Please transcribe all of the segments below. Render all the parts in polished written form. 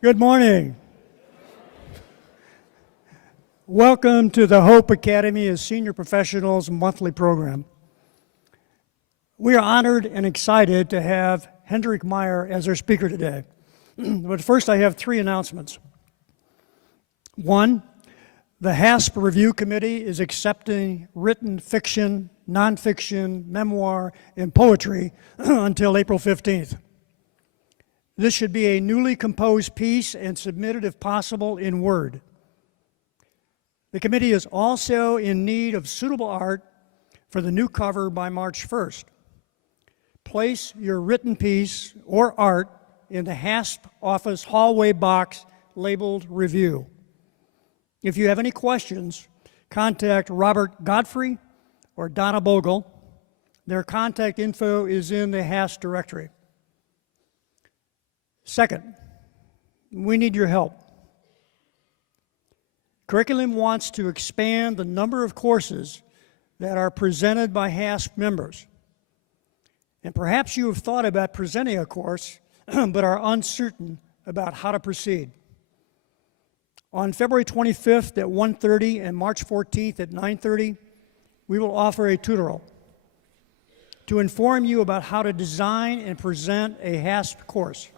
Good morning. Welcome to the Hope Academy as Senior Professionals monthly program. We are honored and excited to have Hendrik Meijer as our speaker today. But first I have three announcements. One, the HASP Review Committee is accepting written fiction, nonfiction, memoir, and poetry until April 15th. This should be a newly composed piece and submitted, if possible, in Word. The committee is also in need of suitable art for the new cover by March 1st. Place your written piece or art in the HASP office hallway box labeled Review. If you have any questions, contact Robert Godfrey or Donna Bogle. Their contact info is in the HASP directory. Second, we need your help. Curriculum wants to expand the number of courses that are presented by HASP members. And perhaps you have thought about presenting a course, but are uncertain about how to proceed. On February 25th at 1:30 and March 14th at 9:30, we will offer a tutorial to inform you about how to design and present a HASP course.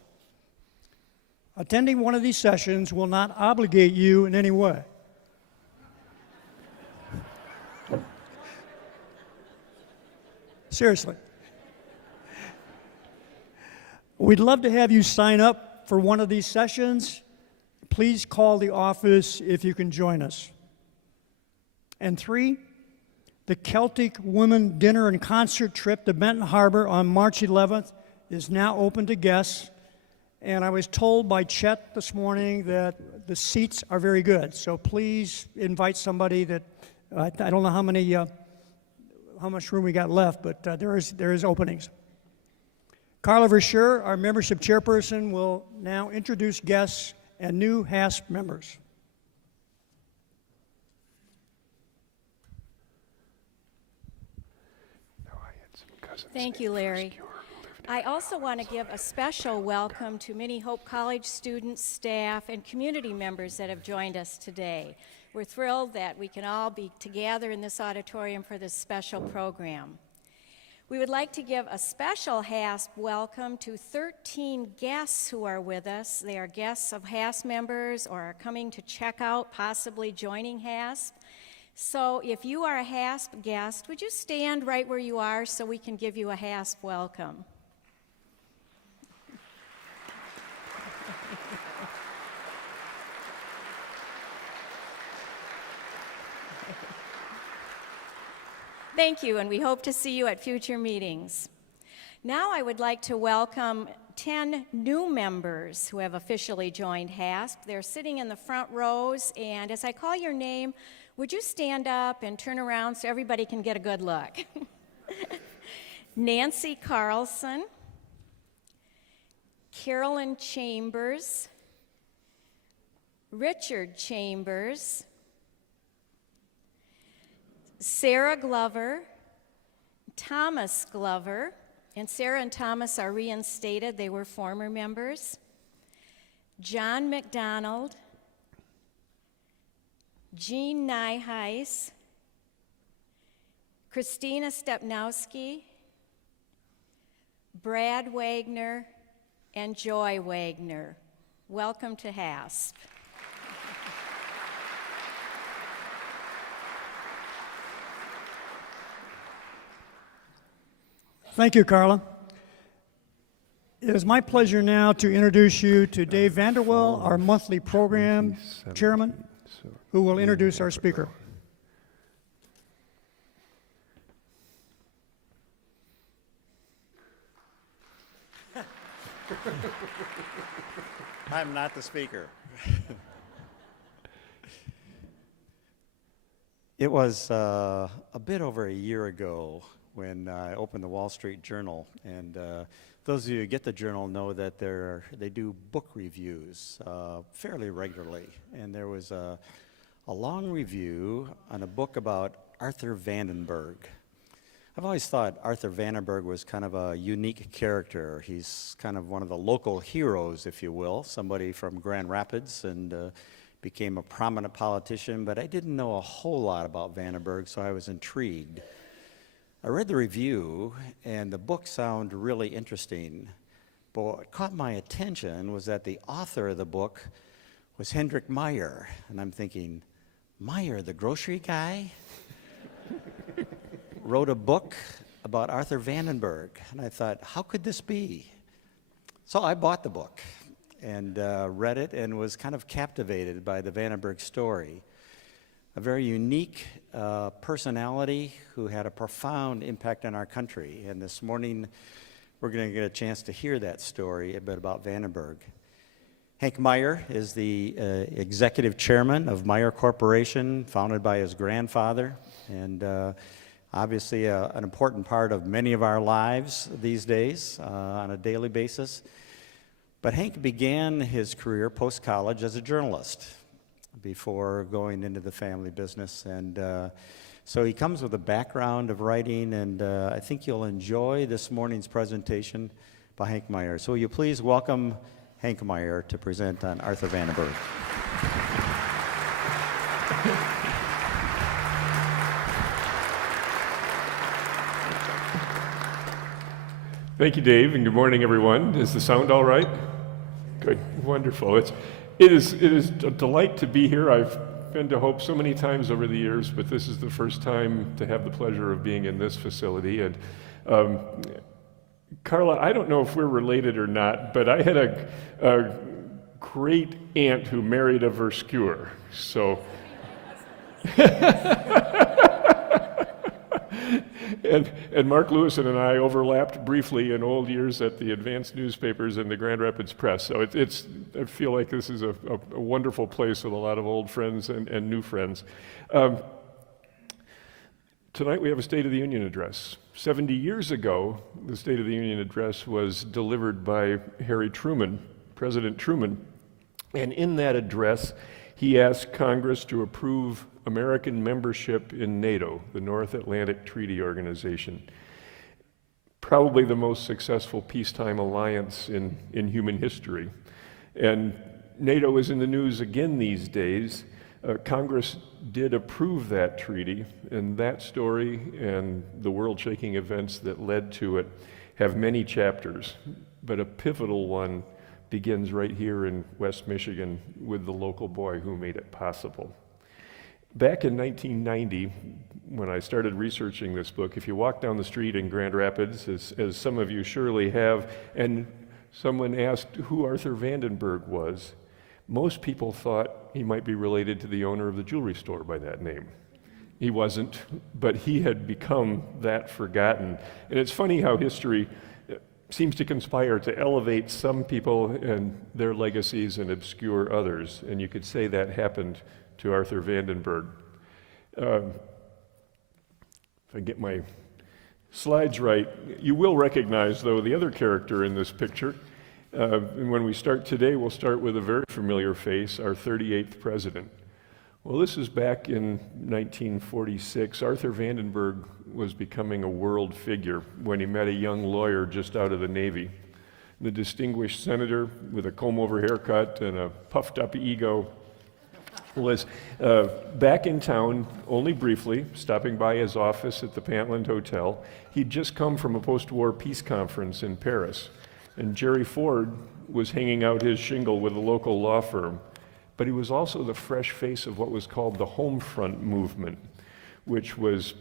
Attending one of these sessions will not obligate you in any way. Seriously. We'd love to have you sign up for one of these sessions. Please call the office if you can join us. And three, the Celtic Women Dinner and Concert trip to Benton Harbor on March 11th is now open to guests. And I was told by Chet this morning that the seats are very good. So please invite somebody that, I don't know how much room we got left, but there is openings. Carla Verschure, our membership chairperson, will now introduce guests and new HASP members. Thank you, Larry. I also want to give a special welcome to many Hope College students, staff, and community members that have joined us today. We're thrilled that we can all be together in this auditorium for this special program. We would like to give a special HASP welcome to 13 guests who are with us. They are guests of HASP members or are coming to check out, possibly joining HASP. So if you are a HASP guest, would you stand right where you are so we can give you a HASP welcome? Thank you, and we hope to see you at future meetings. Now I would like to welcome 10 new members who have officially joined HASP. They're sitting in the front rows, and as I call your name, would you stand up and turn around so everybody can get a good look? Nancy Carlson, Carolyn Chambers, Richard Chambers, Sarah Glover, Thomas Glover, and Sarah and Thomas are reinstated. They were former members. John McDonald, Jean Nyheis, Christina Stepnowski, Brad Wagner, and Joy Wagner. Welcome to HASP. Thank you, Carla. It is my pleasure now to introduce you to Dave Vanderwell, our monthly program chairman, who will introduce our speaker. I'm not the speaker. It was a bit over a year ago when I opened the Wall Street Journal, and those of you who get the Journal know that they do book reviews fairly regularly, and there was a long review on a book about Arthur Vandenberg. I've always thought Arthur Vandenberg was kind of a unique character. He's kind of one of the local heroes, if you will, somebody from Grand Rapids, and became a prominent politician, but I didn't know a whole lot about Vandenberg, so I was intrigued. I read the review, and the book sounded really interesting, but what caught my attention was that the author of the book was Hendrik Meijer, and I'm thinking, Meijer, the grocery guy, wrote a book about Arthur Vandenberg, and I thought, how could this be? So I bought the book and read it and was kind of captivated by the Vandenberg story. A very unique personality who had a profound impact on our country, and this morning we're going to get a chance to hear that story a bit about Vandenberg. Hank Meijer is the executive chairman of Meijer Corporation, founded by his grandfather, and obviously an important part of many of our lives these days on a daily basis. But Hank began his career post-college as a journalist before going into the family business, and so he comes with a background of writing, and I think you'll enjoy this morning's presentation by Hank Meijer. So will you please welcome Hank Meijer to present on Arthur Vandenberg. Thank you, Dave, and good morning, everyone. Is the sound all right? Good, wonderful. It is a delight to be here. I've been to Hope so many times over the years, but this is the first time to have the pleasure of being in this facility. And Carla, I don't know if we're related or not, but I had a great aunt who married a Verscure, so. And Mark Lewison and I overlapped briefly in old years at the advanced newspapers and the Grand Rapids Press. So I feel like this is a wonderful place with a lot of old friends and new friends. Tonight we have a State of the Union address. 70 years ago, the State of the Union address was delivered by Truman, President Truman. And in that address, he asked Congress to approve American membership in NATO, the North Atlantic Treaty Organization. Probably the most successful peacetime alliance in human history. And NATO is in the news again these days. Congress did approve that treaty, and that story and the world-shaking events that led to it have many chapters, but a pivotal one begins right here in West Michigan with the local boy who made it possible. Back in 1990, when I started researching this book, if you walk down the street in Grand Rapids, as some of you surely have, and someone asked who Arthur Vandenberg was, most people thought he might be related to the owner of the jewelry store by that name. He wasn't, but he had become that forgotten. And it's funny how history seems to conspire to elevate some people and their legacies and obscure others, and you could say that happened to Arthur Vandenberg. If I get my slides right, you will recognize, though, the other character in this picture. And when we start today, we'll start with a very familiar face, our 38th president. Well, this is back in 1946. Arthur Vandenberg was becoming a world figure when he met a young lawyer just out of the Navy. The distinguished senator with a comb-over haircut and a puffed-up ego was back in town only briefly, stopping by his office at the Pantland Hotel. He'd just come from a post-war peace conference in Paris, and Jerry Ford was hanging out his shingle with a local law firm. But he was also the fresh face of what was called the Homefront movement, which was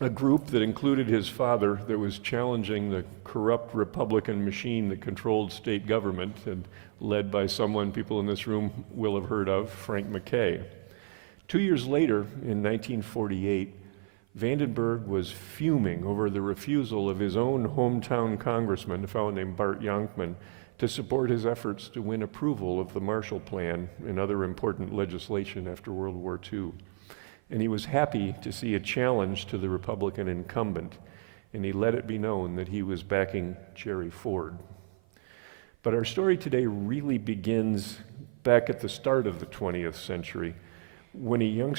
a group that included his father that was challenging the corrupt Republican machine that controlled state government and led by someone people in this room will have heard of, Frank McKay. 2 years later, in 1948, Vandenberg was fuming over the refusal of his own hometown congressman, a fellow named Bart Yonkman, to support his efforts to win approval of the Marshall Plan and other important legislation after World War II. And he was happy to see a challenge to the Republican incumbent, and he let it be known that he was backing Jerry Ford. But our story today really begins back at the start of the 20th century, when a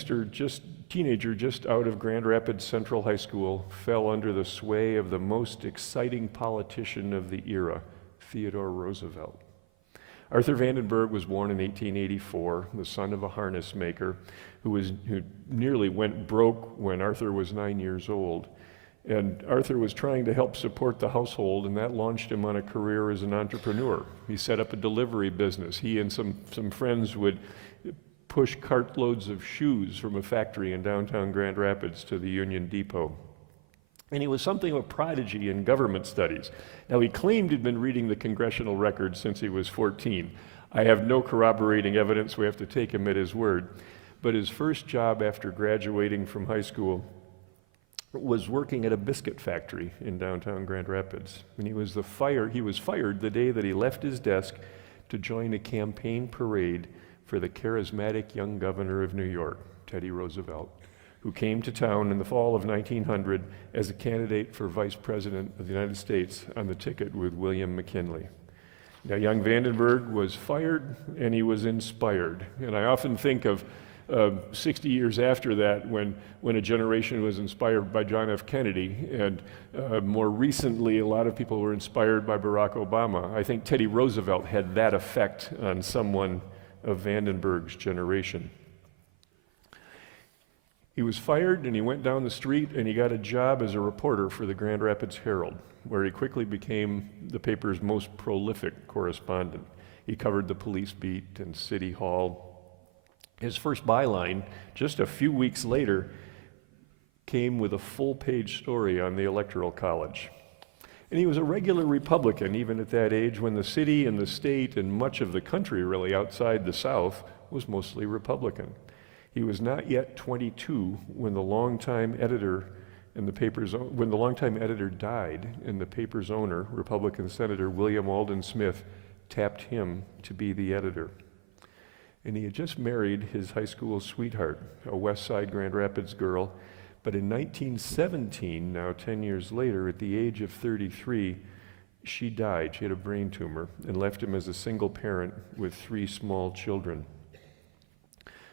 teenager just out of Grand Rapids Central High School fell under the sway of the most exciting politician of the era, Theodore Roosevelt. Arthur Vandenberg was born in 1884, the son of a harness maker who nearly went broke when Arthur was 9 years old. And Arthur was trying to help support the household, and that launched him on a career as an entrepreneur. He set up a delivery business. He and some friends would push cartloads of shoes from a factory in downtown Grand Rapids to the Union Depot. And he was something of a prodigy in government studies. Now, he claimed he'd been reading the congressional records since he was 14. I have no corroborating evidence. We have to take him at his word. But his first job after graduating from high school was working at a biscuit factory in downtown Grand Rapids. And he was fired the day that he left his desk to join a campaign parade for the charismatic young governor of New York, Teddy Roosevelt, who came to town in the fall of 1900 as a candidate for vice president of the United States on the ticket with William McKinley. Now, young Vandenberg was fired and he was inspired. And I often think of 60 years after that, when a generation was inspired by John F. Kennedy, and more recently, a lot of people were inspired by Barack Obama. I think Teddy Roosevelt had that effect on someone of Vandenberg's generation. He was fired and he went down the street and he got a job as a reporter for the Grand Rapids Herald, where he quickly became the paper's most prolific correspondent. He covered the police beat and City Hall. His first byline, just a few weeks later, came with a full-page story on the Electoral College. And he was a regular Republican, even at that age, when the city and the state and much of the country, really outside the South, was mostly Republican. He was not yet 22 when the longtime editor died, and the paper's owner, Republican Senator William Alden Smith, tapped him to be the editor. And he had just married his high school sweetheart, a West Side Grand Rapids girl. But in 1917, now 10 years later, at the age of 33, she died. She had a brain tumor and left him as a single parent with 3 small children.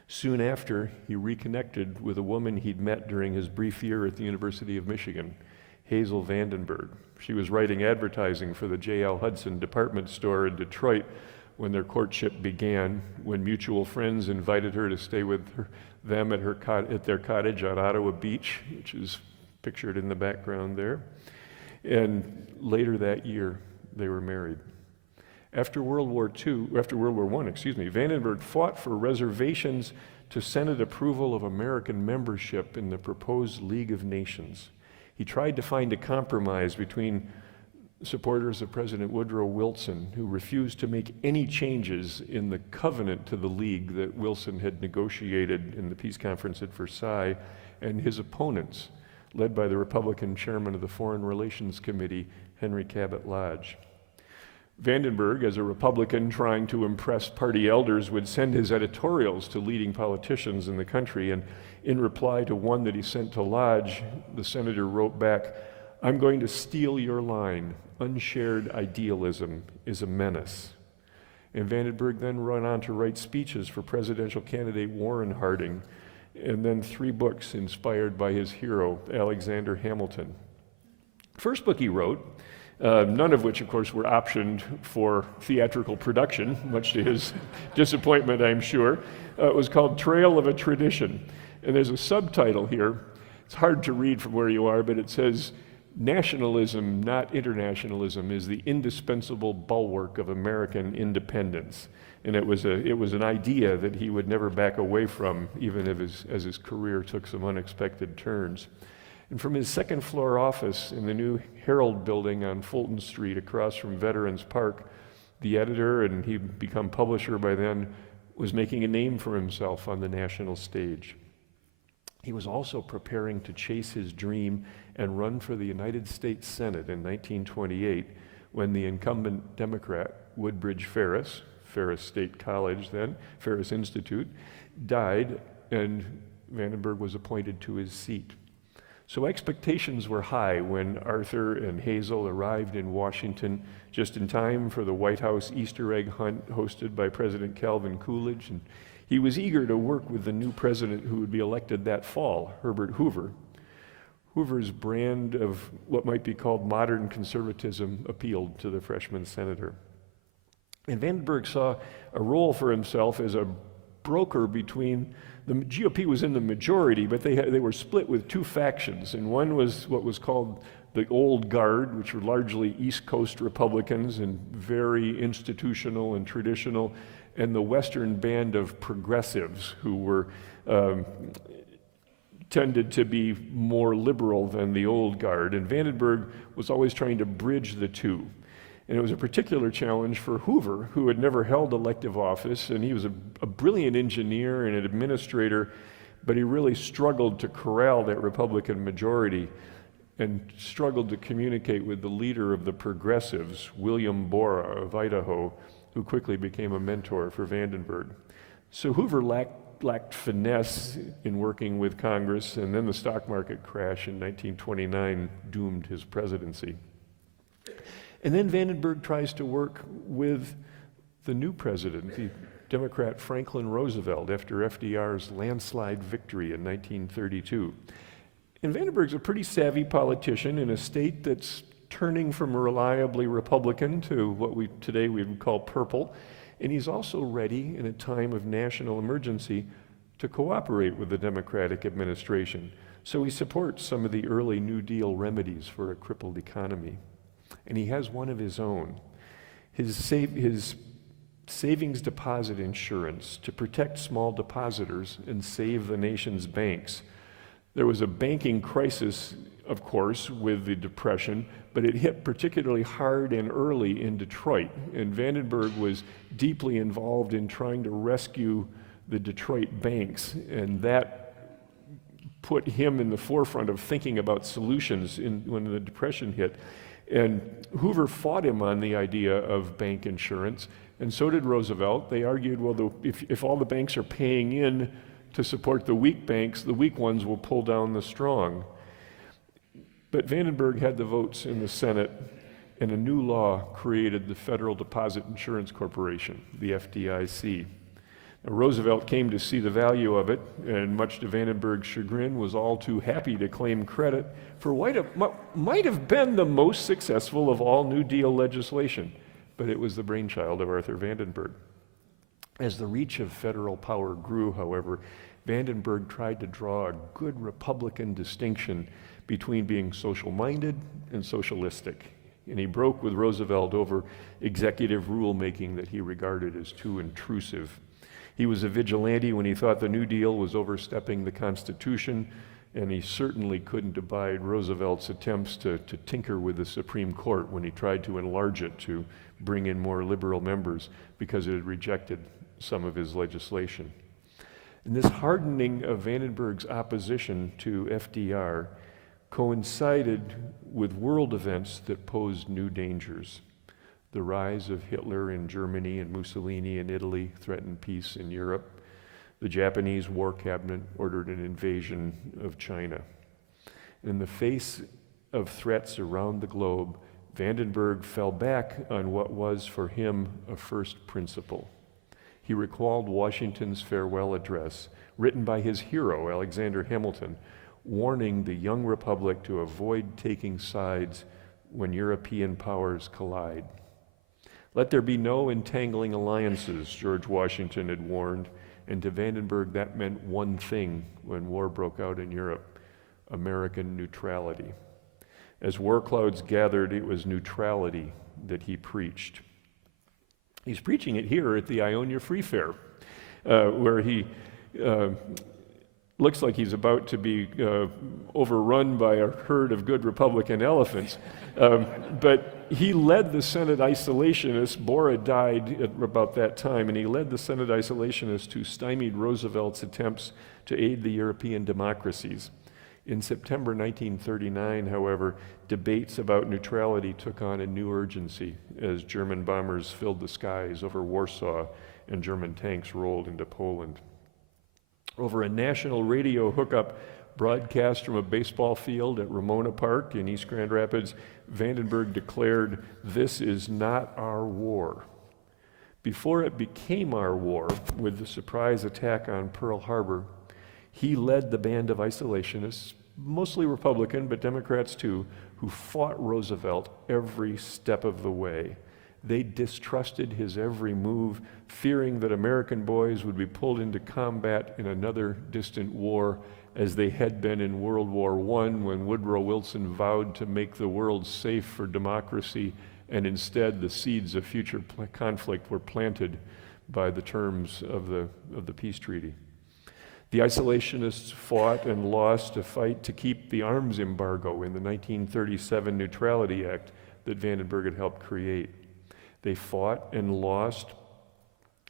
Soon after, he reconnected with a woman he'd met during his brief year at the University of Michigan, Hazel Vandenberg. She was writing advertising for the J.L. Hudson department store in Detroit when their courtship began, when mutual friends invited her to stay with them at their cottage on Ottawa Beach, which is pictured in the background there. And later that year, they were married. After World War I, Vandenberg fought for reservations to Senate approval of American membership in the proposed League of Nations. He tried to find a compromise between supporters of President Woodrow Wilson, who refused to make any changes in the covenant to the League that Wilson had negotiated in the peace conference at Versailles, and his opponents, led by the Republican chairman of the Foreign Relations Committee, Henry Cabot Lodge. Vandenberg, as a Republican trying to impress party elders, would send his editorials to leading politicians in the country, and in reply to one that he sent to Lodge, the senator wrote back, "I'm going to steal your line. Unshared idealism is a menace." And Vandenberg then went on to write speeches for presidential candidate Warren Harding, and then 3 books inspired by his hero, Alexander Hamilton. First book he wrote, none of which, of course, were optioned for theatrical production, much to his disappointment, I'm sure, was called Trail of a Tradition. And there's a subtitle here. It's hard to read from where you are, but it says, "Nationalism, not internationalism, is the indispensable bulwark of American independence." And it was an idea that he would never back away from, even as his career took some unexpected turns. And from his second-floor office in the new Herald building on Fulton Street across from Veterans Park, the editor, and he'd become publisher by then, was making a name for himself on the national stage. He was also preparing to chase his dream and run for the United States Senate in 1928 when the incumbent Democrat, Woodbridge Ferris State College then, Ferris Institute, died, and Vandenberg was appointed to his seat. So expectations were high when Arthur and Hazel arrived in Washington just in time for the White House Easter egg hunt hosted by President Calvin Coolidge. And he was eager to work with the new president who would be elected that fall, Herbert Hoover. Hoover's brand of what might be called modern conservatism appealed to the freshman senator. And Vandenberg saw a role for himself as a broker between the GOP was in the majority, but they were split with two factions, and one was what was called the Old Guard, which were largely East Coast Republicans and very institutional and traditional, and the Western band of progressives who were tended to be more liberal than the Old Guard, and Vandenberg was always trying to bridge the two. And it was a particular challenge for Hoover, who had never held elective office, and he was a brilliant engineer and an administrator, but he really struggled to corral that Republican majority and struggled to communicate with the leader of the progressives, William Borah of Idaho, who quickly became a mentor for Vandenberg. So Hoover lacked finesse in working with Congress, and then the stock market crash in 1929 doomed his presidency. And then Vandenberg tries to work with the new president, the Democrat Franklin Roosevelt, after FDR's landslide victory in 1932. And Vandenberg's a pretty savvy politician in a state that's turning from reliably Republican to what today we would call purple. And he's also ready in a time of national emergency to cooperate with the Democratic administration. So he supports some of the early New Deal remedies for a crippled economy. And he has one of his own. His savings deposit insurance to protect small depositors and save the nation's banks. There was a banking crisis, of course, with the Depression, but it hit particularly hard and early in Detroit. And Vandenberg was deeply involved in trying to rescue the Detroit banks, and that put him in the forefront of thinking about solutions when the Depression hit. And Hoover fought him on the idea of bank insurance, and so did Roosevelt. They argued, well, if all the banks are paying in to support the weak banks, the weak ones will pull down the strong. But Vandenberg had the votes in the Senate, and a new law created the Federal Deposit Insurance Corporation, the FDIC. Now, Roosevelt came to see the value of it, and much to Vandenberg's chagrin, was all too happy to claim credit for what might have been the most successful of all New Deal legislation, but it was the brainchild of Arthur Vandenberg. As the reach of federal power grew, however, Vandenberg tried to draw a good Republican distinction between being social-minded and socialistic, and he broke with Roosevelt over executive rulemaking that he regarded as too intrusive. He was a vigilante when he thought the New Deal was overstepping the Constitution, and he certainly couldn't abide Roosevelt's attempts to tinker with the Supreme Court when he tried to enlarge it to bring in more liberal members because it had rejected some of his legislation. And this hardening of Vandenberg's opposition to FDR coincided with world events that posed new dangers. The rise of Hitler in Germany and Mussolini in Italy threatened peace in Europe. The Japanese War Cabinet ordered an invasion of China. In the face of threats around the globe, Vandenberg fell back on what was for him a first principle. He recalled Washington's farewell address, written by his hero, Alexander Hamilton, warning the young republic to avoid taking sides when European powers collide. Let there be no entangling alliances, George Washington had warned, and to Vandenberg that meant one thing when war broke out in Europe: American neutrality. As war clouds gathered, it was neutrality that he preached. He's preaching it here at the Ionia Free Fair, where he looks like he's about to be overrun by a herd of good Republican elephants. But he led the Senate isolationists. Borah died at about that time, and he led the Senate isolationists who stymied Roosevelt's attempts to aid the European democracies. In September 1939, however, debates about neutrality took on a new urgency as German bombers filled the skies over Warsaw and German tanks rolled into Poland. Over a national radio hookup, broadcast from a baseball field at Ramona Park in East Grand Rapids, Vandenberg declared, "This is not our war." Before it became our war, with the surprise attack on Pearl Harbor, he led the band of isolationists, mostly Republican, but Democrats too, who fought Roosevelt every step of the way. They distrusted his every move, fearing that American boys would be pulled into combat in another distant war, as they had been in World War I, when Woodrow Wilson vowed to make the world safe for democracy, and instead the seeds of future conflict were planted by the terms of the peace treaty. The isolationists fought and lost a fight to keep the arms embargo in the 1937 Neutrality Act that Vandenberg had helped create. They fought and lost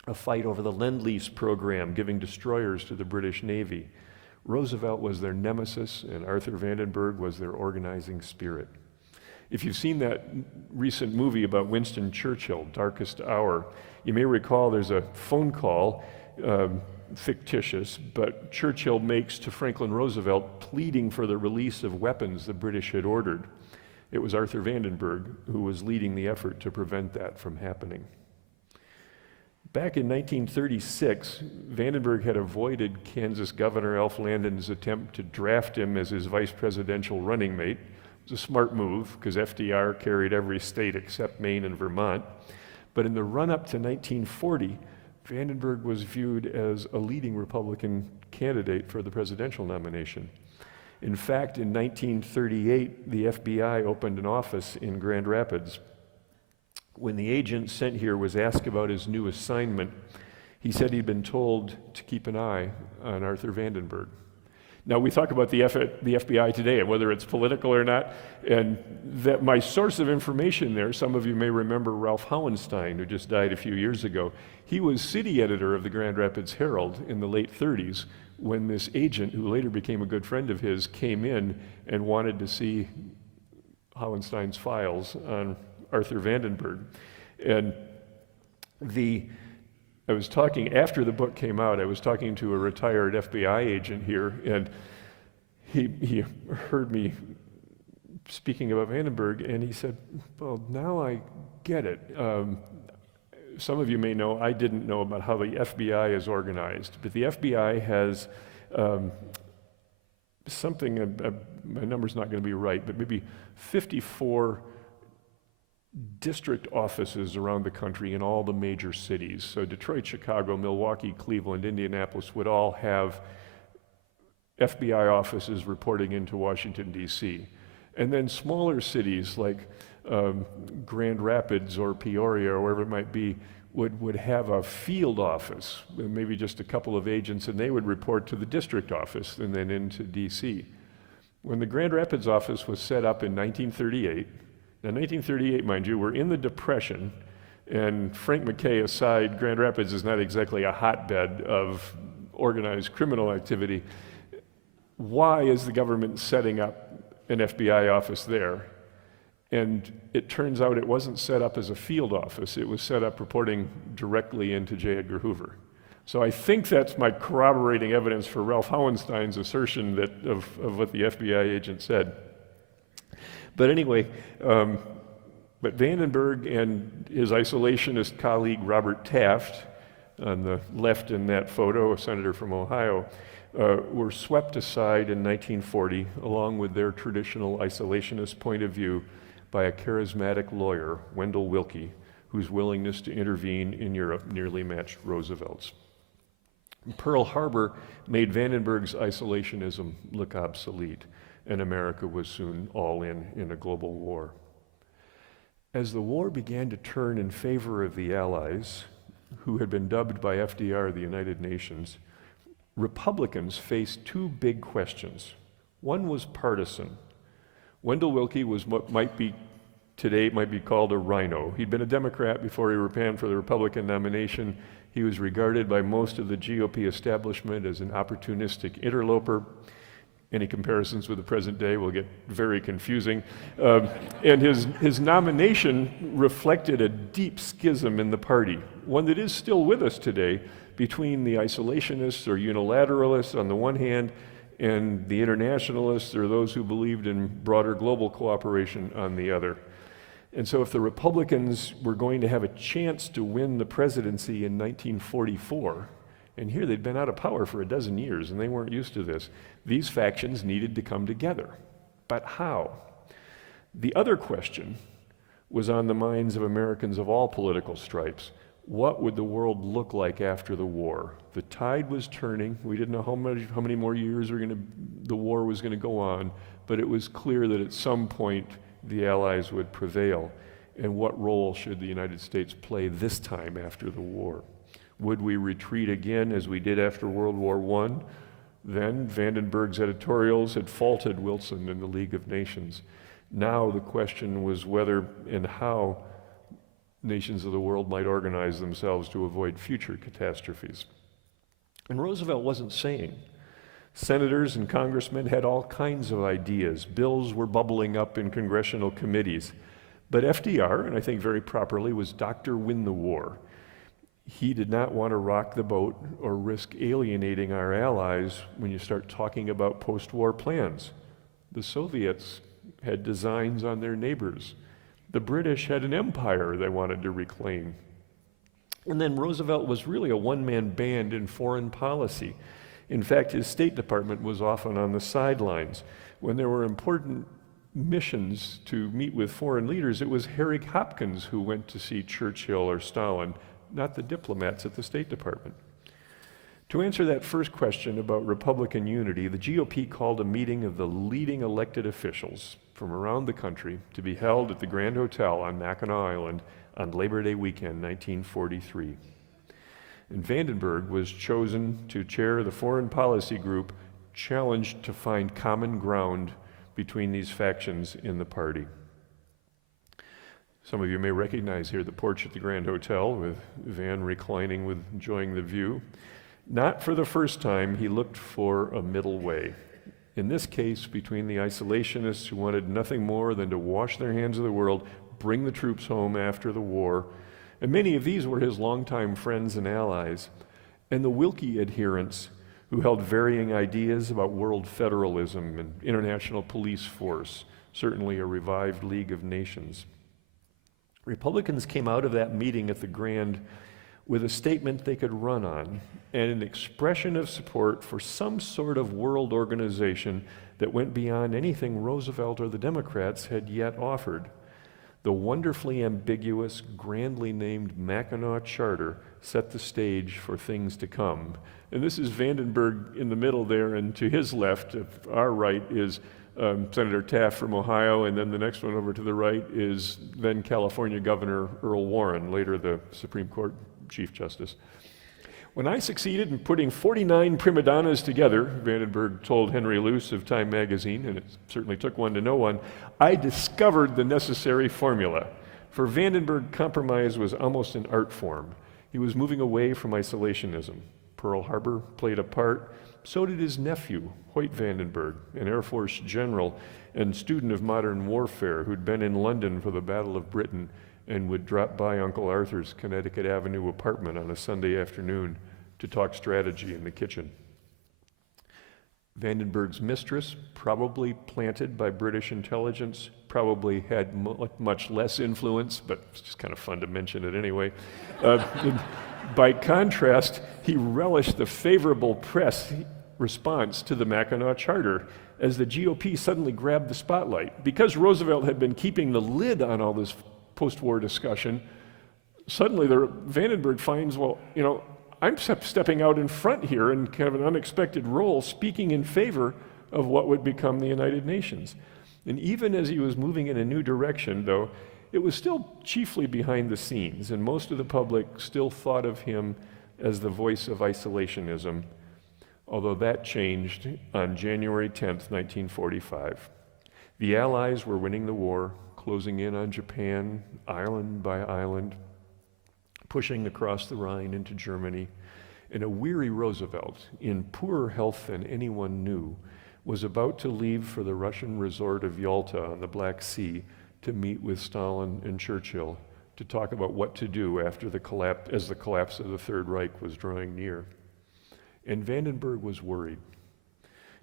a fight over the Lend-Lease program, giving destroyers to the British Navy. Roosevelt was their nemesis, and Arthur Vandenberg was their organizing spirit. If you've seen that recent movie about Winston Churchill, Darkest Hour, you may recall there's a phone call, fictitious, but Churchill makes to Franklin Roosevelt pleading for the release of weapons the British had ordered. It was Arthur Vandenberg who was leading the effort to prevent that from happening. Back in 1936, Vandenberg had avoided Kansas Governor Alf Landon's attempt to draft him as his vice presidential running mate. It was a smart move, because FDR carried every state except Maine and Vermont. But in the run-up to 1940, Vandenberg was viewed as a leading Republican candidate for the presidential nomination. In fact, in 1938, the FBI opened an office in Grand Rapids. When the agent sent here was asked about his new assignment, he said he'd been told to keep an eye on Arthur Vandenberg. Now, we talk about the FBI today and whether it's political or not, and that my source of information there, some of you may remember Ralph Hauenstein, who just died a few years ago. He was city editor of the Grand Rapids Herald in the late 30s when this agent, who later became a good friend of his, came in and wanted to see Hauenstein's files on Arthur Vandenberg. And I was talking, after the book came out, I was talking to a retired FBI agent here, and he heard me speaking about Vandenberg, and he said, "Well, now I get it." Some of you may know, I didn't know about how the FBI is organized, but the FBI has something, my number's not going to be right, but maybe 54 district offices around the country in all the major cities. So Detroit, Chicago, Milwaukee, Cleveland, Indianapolis would all have FBI offices reporting into Washington, D.C. And then smaller cities like Grand Rapids or Peoria or wherever it might be would have a field office, maybe just a couple of agents, and they would report to the district office and then into D.C. When the Grand Rapids office was set up in 1938, now 1938, mind you, we're in the Depression, and Frank McKay aside, Grand Rapids is not exactly a hotbed of organized criminal activity. Why is the government setting up an FBI office there? And it turns out it wasn't set up as a field office. It was set up reporting directly into J. Edgar Hoover. So I think that's my corroborating evidence for Ralph Hauenstein's assertion of what the FBI agent said. But anyway, but Vandenberg and his isolationist colleague Robert Taft, on the left in that photo, a senator from Ohio, were swept aside in 1940, along with their traditional isolationist point of view, by a charismatic lawyer, Wendell Willkie, whose willingness to intervene in Europe nearly matched Roosevelt's. Pearl Harbor made Vandenberg's isolationism look obsolete, and America was soon all in a global war. As the war began to turn in favor of the Allies, who had been dubbed by FDR the United Nations, Republicans faced two big questions. One was partisan. Wendell Willkie was what might be called a rhino. He'd been a Democrat before he ran for the Republican nomination. He was regarded by most of the GOP establishment as an opportunistic interloper. Any comparisons with the present day will get very confusing. And his nomination reflected a deep schism in the party, one that is still with us today, between the isolationists or unilateralists on the one hand and the internationalists, or those who believed in broader global cooperation, on the other. And so if the Republicans were going to have a chance to win the presidency in 1944, and here they'd been out of power for a dozen years and they weren't used to this, these factions needed to come together. But how? The other question was on the minds of Americans of all political stripes. What would the world look like after the war? The tide was turning. We didn't know how many more years the war was going to go on, but it was clear that at some point the Allies would prevail. And what role should the United States play this time after the war? Would we retreat again as we did after World War I? Then Vandenberg's editorials had faulted Wilson and the League of Nations. Now the question was whether and how nations of the world might organize themselves to avoid future catastrophes. And Roosevelt wasn't saying. Senators and congressmen had all kinds of ideas. Bills were bubbling up in congressional committees. But FDR, and I think very properly, was Dr. Win the War. He did not want to rock the boat or risk alienating our allies when you start talking about post-war plans. The Soviets had designs on their neighbors. The British had an empire they wanted to reclaim. And then Roosevelt was really a one-man band in foreign policy. In fact, his State Department was often on the sidelines. When there were important missions to meet with foreign leaders, it was Harry Hopkins who went to see Churchill or Stalin, not the diplomats at the State Department. To answer that first question about Republican unity, the GOP called a meeting of the leading elected officials from around the country to be held at the Grand Hotel on Mackinac Island on Labor Day weekend, 1943. And Vandenberg was chosen to chair the foreign policy group challenged to find common ground between these factions in the party. Some of you may recognize here the porch at the Grand Hotel with Van reclining enjoying the view. Not for the first time, he looked for a middle way. In this case, between the isolationists who wanted nothing more than to wash their hands of the world, bring the troops home after the war, and many of these were his longtime friends and allies, and the Willkie adherents who held varying ideas about world federalism and international police force, certainly a revived League of Nations. Republicans came out of that meeting at the Grand with a statement they could run on and an expression of support for some sort of world organization that went beyond anything Roosevelt or the Democrats had yet offered. The wonderfully ambiguous, grandly named Mackinac Charter set the stage for things to come. And this is Vandenberg in the middle there, and to his left, our right, is Senator Taft from Ohio, and then the next one over to the right is then California Governor Earl Warren, later the Supreme Court Chief Justice. When I succeeded in putting 49 prima donnas together, Vandenberg told Henry Luce of Time magazine, and it certainly took one to know one, I discovered the necessary formula. For Vandenberg, compromise was almost an art form. He was moving away from isolationism. Pearl Harbor played a part. So did his nephew, Hoyt Vandenberg, an Air Force general and student of modern warfare who'd been in London for the Battle of Britain and would drop by Uncle Arthur's Connecticut Avenue apartment on a Sunday afternoon to talk strategy in the kitchen. Vandenberg's mistress, probably planted by British intelligence, probably had much less influence, but it's just kind of fun to mention it anyway. By contrast, he relished the favorable press response to the Mackinac Charter as the GOP suddenly grabbed the spotlight. Because Roosevelt had been keeping the lid on all this post-war discussion, suddenly Vandenberg finds, well, I'm stepping out in front here in kind of an unexpected role, speaking in favor of what would become the United Nations. And even as he was moving in a new direction, though, it was still chiefly behind the scenes, and most of the public still thought of him as the voice of isolationism, although that changed on January 10th, 1945. The Allies were winning the war, closing in on Japan, island by island, pushing across the Rhine into Germany, and a weary Roosevelt, in poorer health than anyone knew, was about to leave for the Russian resort of Yalta on the Black Sea to meet with Stalin and Churchill to talk about what to do after the collapse of the Third Reich was drawing near. And Vandenberg was worried.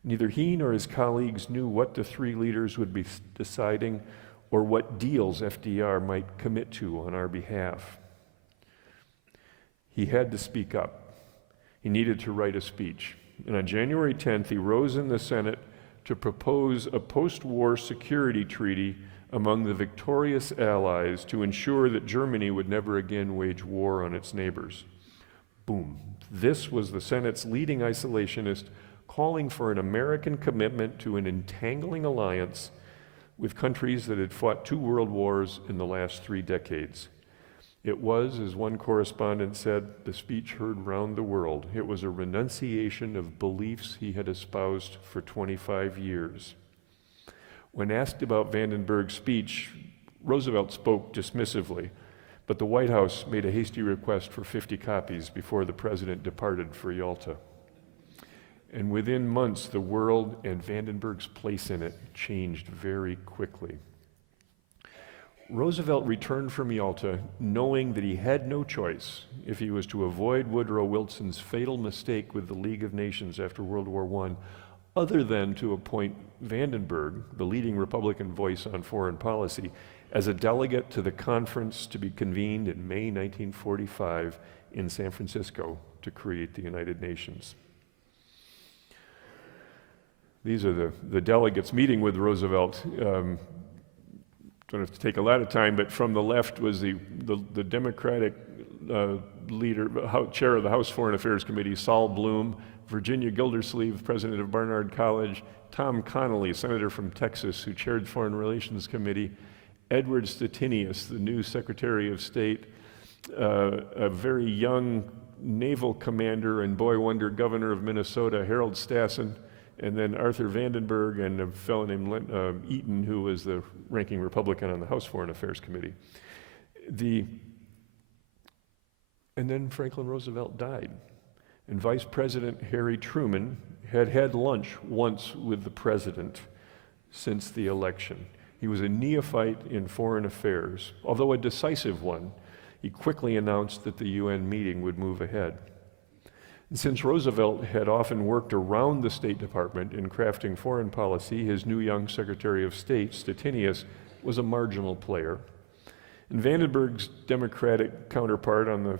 Neither he nor his colleagues knew what the three leaders would be deciding or what deals FDR might commit to on our behalf. He had to speak up. He needed to write a speech. And on January 10th, he rose in the Senate to propose a post-war security treaty among the victorious Allies to ensure that Germany would never again wage war on its neighbors. Boom. This was the Senate's leading isolationist calling for an American commitment to an entangling alliance with countries that had fought 2 world wars in the last 3 decades. It was, as one correspondent said, the speech heard round the world. It was a renunciation of beliefs he had espoused for 25 years. When asked about Vandenberg's speech, Roosevelt spoke dismissively, but the White House made a hasty request for 50 copies before the president departed for Yalta. And within months, the world and Vandenberg's place in it changed very quickly. Roosevelt returned from Yalta knowing that he had no choice if he was to avoid Woodrow Wilson's fatal mistake with the League of Nations after World War I, other than to appoint Vandenberg, the leading Republican voice on foreign policy, as a delegate to the conference to be convened in May 1945 in San Francisco to create the United Nations. These are the delegates meeting with Roosevelt. Don't have to take a lot of time, but from the left was the Democratic leader, chair of the House Foreign Affairs Committee, Saul Bloom, Virginia Gildersleeve, president of Barnard College, Tom Connolly, senator from Texas, who chaired Foreign Relations Committee, Edward Stettinius, the new Secretary of State, a very young naval commander and boy wonder governor of Minnesota, Harold Stassen, and then Arthur Vandenberg and a fellow named Eaton, who was the ranking Republican on the House Foreign Affairs Committee. And then Franklin Roosevelt died. And Vice President Harry Truman had had lunch once with the president since the election. He was a neophyte in foreign affairs. Although a decisive one, he quickly announced that the UN meeting would move ahead. And since Roosevelt had often worked around the State Department in crafting foreign policy, his new young Secretary of State, Stettinius, was a marginal player. And Vandenberg's Democratic counterpart on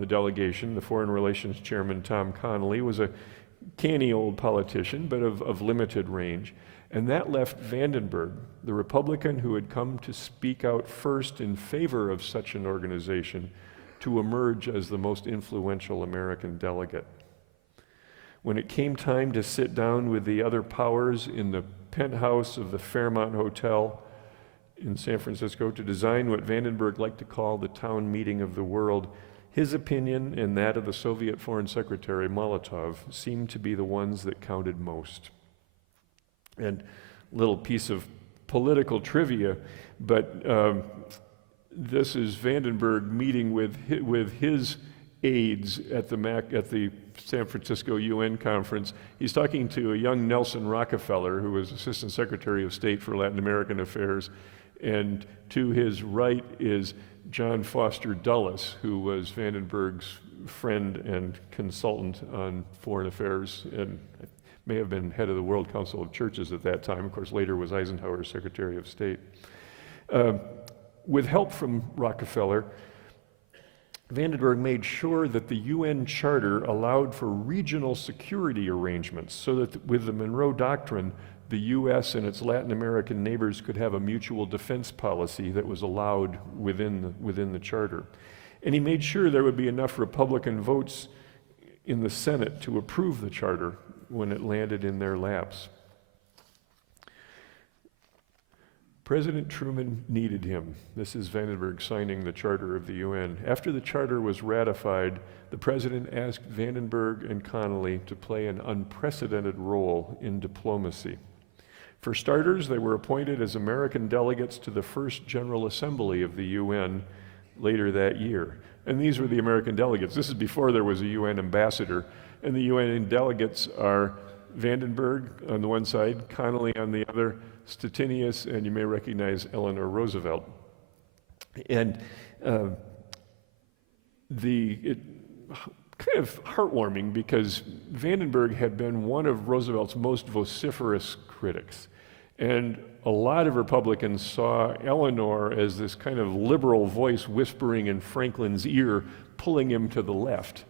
the delegation, the Foreign Relations Chairman Tom Connolly, was a canny old politician, but of limited range. And that left Vandenberg, the Republican who had come to speak out first in favor of such an organization, to emerge as the most influential American delegate. When it came time to sit down with the other powers in the penthouse of the Fairmont Hotel in San Francisco to design what Vandenberg liked to call the town meeting of the world, his opinion and that of the Soviet Foreign Secretary Molotov seemed to be the ones that counted most. And little piece of political trivia, but this is Vandenberg meeting with his aides at the San Francisco UN conference. He's talking to a young Nelson Rockefeller, who was Assistant Secretary of State for Latin American Affairs, and to his right is John Foster Dulles, who was Vandenberg's friend and consultant on foreign affairs, and may have been head of the World Council of Churches at that time. Of course, later was Eisenhower's Secretary of State. With help from Rockefeller, Vandenberg made sure that the UN Charter allowed for regional security arrangements so that with the Monroe Doctrine, the U.S. and its Latin American neighbors could have a mutual defense policy that was allowed within the Charter. And he made sure there would be enough Republican votes in the Senate to approve the Charter when it landed in their laps. President Truman needed him. This is Vandenberg signing the Charter of the UN. After the Charter was ratified, the President asked Vandenberg and Connolly to play an unprecedented role in diplomacy. For starters, they were appointed as American delegates to the first General Assembly of the UN later that year. And these were the American delegates. This is before there was a UN ambassador. And the UN delegates are Vandenberg on the one side, Connolly on the other, Stettinius, and you may recognize Eleanor Roosevelt. And kind of heartwarming because Vandenberg had been one of Roosevelt's most vociferous critics. And a lot of Republicans saw Eleanor as this kind of liberal voice whispering in Franklin's ear, pulling him to the left.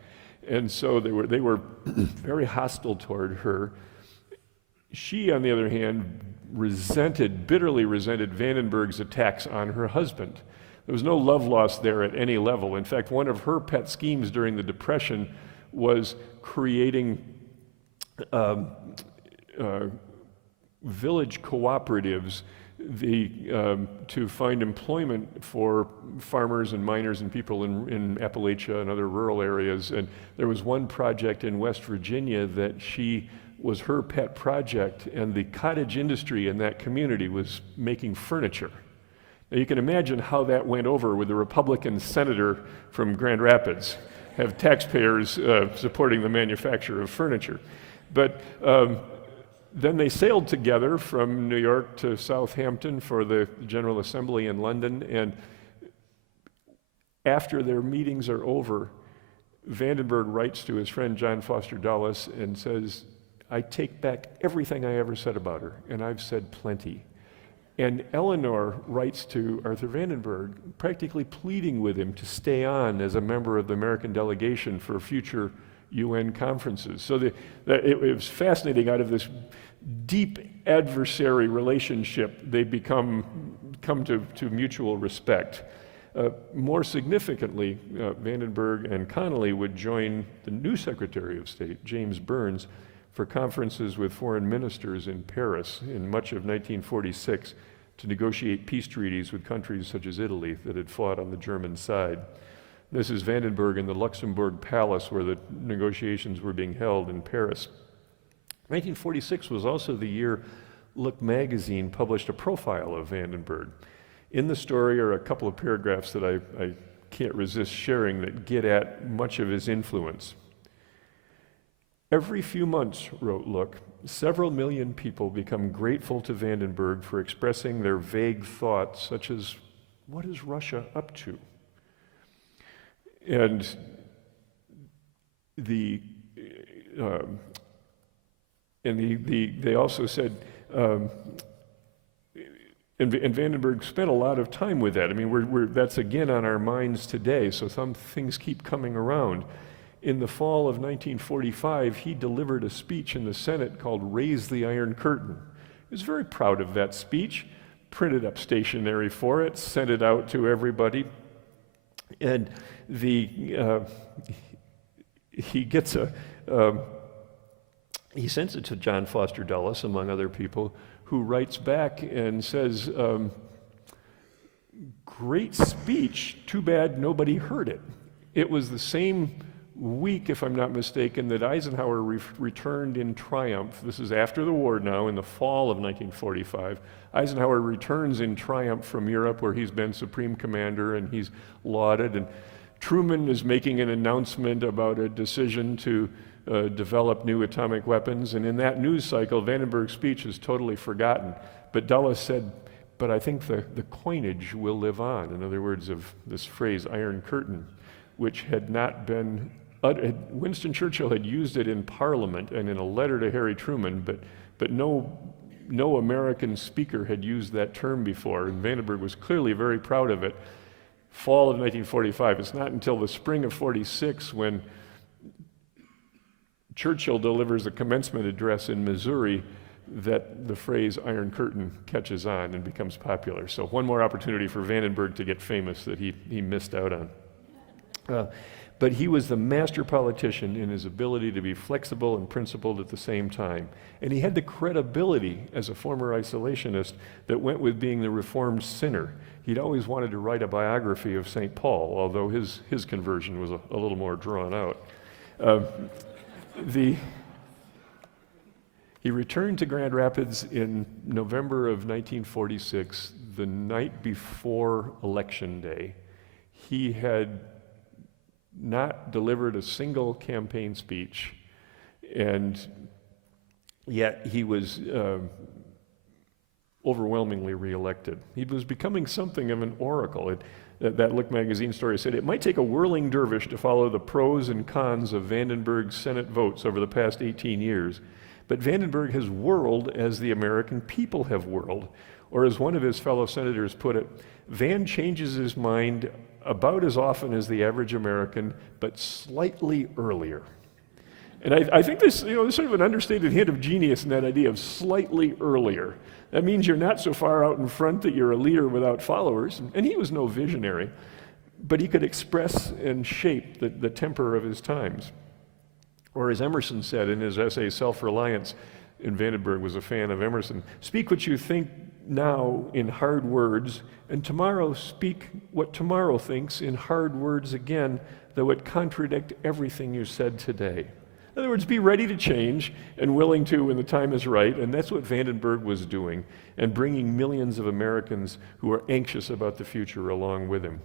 And so they were very hostile toward her. She, on the other hand, bitterly resented Vandenberg's attacks on her husband. There was no love lost there at any level. In fact, one of her pet schemes during the Depression was creating village cooperatives to find employment for farmers and miners and people in Appalachia and other rural areas. And there was one project in West Virginia that was her pet project, and the cottage industry in that community was making furniture. Now you can imagine how that went over with the Republican senator from Grand Rapids, have taxpayers supporting the manufacture of furniture. But then they sailed together from New York to Southampton for the General Assembly in London, and after their meetings are over, Vandenberg writes to his friend John Foster Dulles and says, "I take back everything I ever said about her, and I've said plenty." And Eleanor writes to Arthur Vandenberg, practically pleading with him to stay on as a member of the American delegation for future UN conferences. So it was fascinating. Out of this deep adversary relationship, they come to mutual respect. More significantly, Vandenberg and Connolly would join the new Secretary of State, James Burns, for conferences with foreign ministers in Paris in much of 1946 to negotiate peace treaties with countries such as Italy that had fought on the German side. This is Vandenberg in the Luxembourg Palace where the negotiations were being held in Paris. 1946 was also the year Look magazine published a profile of Vandenberg. In the story are a couple of paragraphs that I can't resist sharing that get at much of his influence. Every few months, wrote Look, several million people become grateful to Vandenberg for expressing their vague thoughts, such as, what is Russia up to? And they also said, and Vandenberg spent a lot of time with that. I mean, that's again on our minds today, so some things keep coming around. In the fall of 1945, he delivered a speech in the Senate called Raise the Iron Curtain. He was very proud of that speech, printed up stationery for it, sent it out to everybody, and he sends it to John Foster Dulles, among other people, who writes back and says, great speech, too bad nobody heard it. It was the same week, if I'm not mistaken, that Eisenhower returned in triumph. This is after the war now, in the fall of 1945. Eisenhower returns in triumph from Europe, where he's been supreme commander and he's lauded. And Truman is making an announcement about a decision to develop new atomic weapons. And in that news cycle, Vandenberg's speech is totally forgotten. But Dulles said, but I think the coinage will live on. In other words, of this phrase, Iron Curtain, which had not been Winston Churchill had used it in Parliament and in a letter to Harry Truman, but no American speaker had used that term before, and Vandenberg was clearly very proud of it. Fall of 1945. It's not until the spring of 46 when Churchill delivers a commencement address in Missouri that the phrase Iron Curtain catches on and becomes popular. So one more opportunity for Vandenberg to get famous that he missed out on. But he was the master politician in his ability to be flexible and principled at the same time. And he had the credibility as a former isolationist that went with being the reformed sinner. He'd always wanted to write a biography of St. Paul, although his conversion was a little more drawn out. He returned to Grand Rapids in November of 1946, the night before Election Day. He had not delivered a single campaign speech, and yet he was overwhelmingly reelected. He was becoming something of an oracle. that Look magazine story said, "It might take a whirling dervish to follow the pros and cons of Vandenberg's Senate votes over the past 18 years, but Vandenberg has whirled as the American people have whirled." Or as one of his fellow senators put it, "Van changes his mind about as often as the average American, but slightly earlier." And I think there's sort of an understated hint of genius in that idea of slightly earlier. That means you're not so far out in front that you're a leader without followers. And he was no visionary, but he could express and shape the temper of his times. Or as Emerson said in his essay, Self-Reliance, and Vandenberg was a fan of Emerson, "Speak what you think now in hard words, and tomorrow speak what tomorrow thinks in hard words again, though it contradict everything you said today." In other words, be ready to change and willing to when the time is right, and that's what Vandenberg was doing, and bringing millions of Americans who are anxious about the future along with him.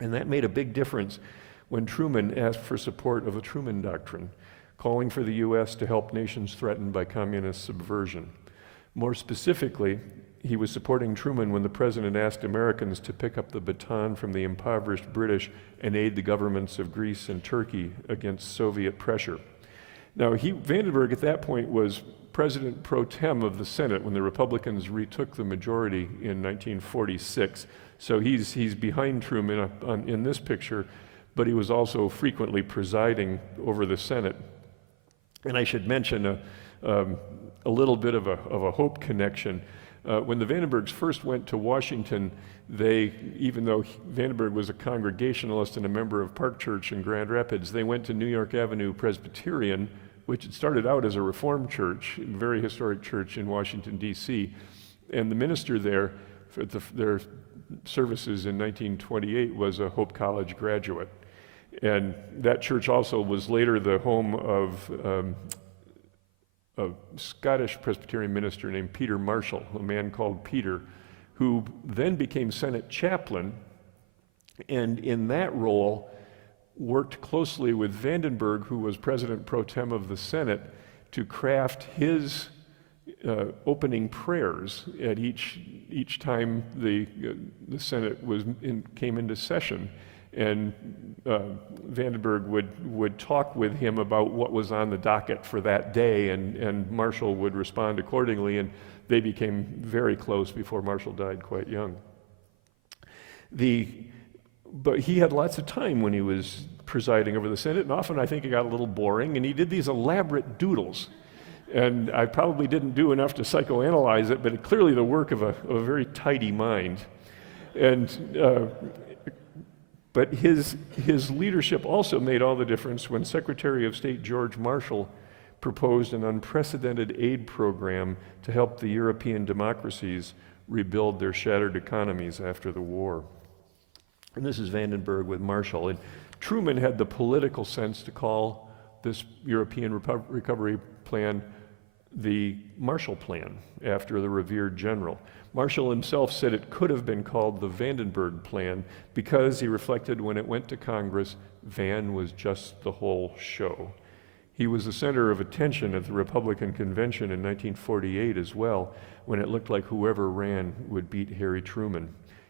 And that made a big difference when Truman asked for support of the Truman Doctrine, calling for the U.S. to help nations threatened by communist subversion. More specifically, he was supporting Truman when the president asked Americans to pick up the baton from the impoverished British and aid the governments of Greece and Turkey against Soviet pressure. Now, Vandenberg at that point was president pro tem of the Senate when the Republicans retook the majority in 1946. So he's behind Truman in this picture, but he was also frequently presiding over the Senate. And I should mention a little bit of a hope connection. When the Vandenbergs first went to Washington, even though Vandenberg was a Congregationalist and a member of Park Church in Grand Rapids, they went to New York Avenue Presbyterian, which had started out as a Reformed church, a very historic church in Washington, D.C. And the minister there, for their services in 1928, was a Hope College graduate. And that church also was later the home of a Scottish Presbyterian minister named Peter Marshall, a man called Peter, who then became Senate chaplain, and in that role worked closely with Vandenberg, who was president pro tem of the Senate, to craft his opening prayers at each time the Senate came into session. And Vandenberg would talk with him about what was on the docket for that day, and Marshall would respond accordingly, and they became very close before Marshall died quite young. But he had lots of time when he was presiding over the Senate, and often I think it got a little boring, and he did these elaborate doodles. And I probably didn't do enough to psychoanalyze it, but it's clearly the work of a very tidy mind. But his leadership also made all the difference when Secretary of State George Marshall proposed an unprecedented aid program to help the European democracies rebuild their shattered economies after the war. And this is Vandenberg with Marshall. And Truman had the political sense to call this European recovery plan the Marshall Plan, after the revered general. Marshall himself said it could have been called the Vandenberg Plan because, he reflected, when it went to Congress, Van was just the whole show. He was the center of attention at the Republican convention in 1948 as well, when it looked like whoever ran would beat Harry Truman.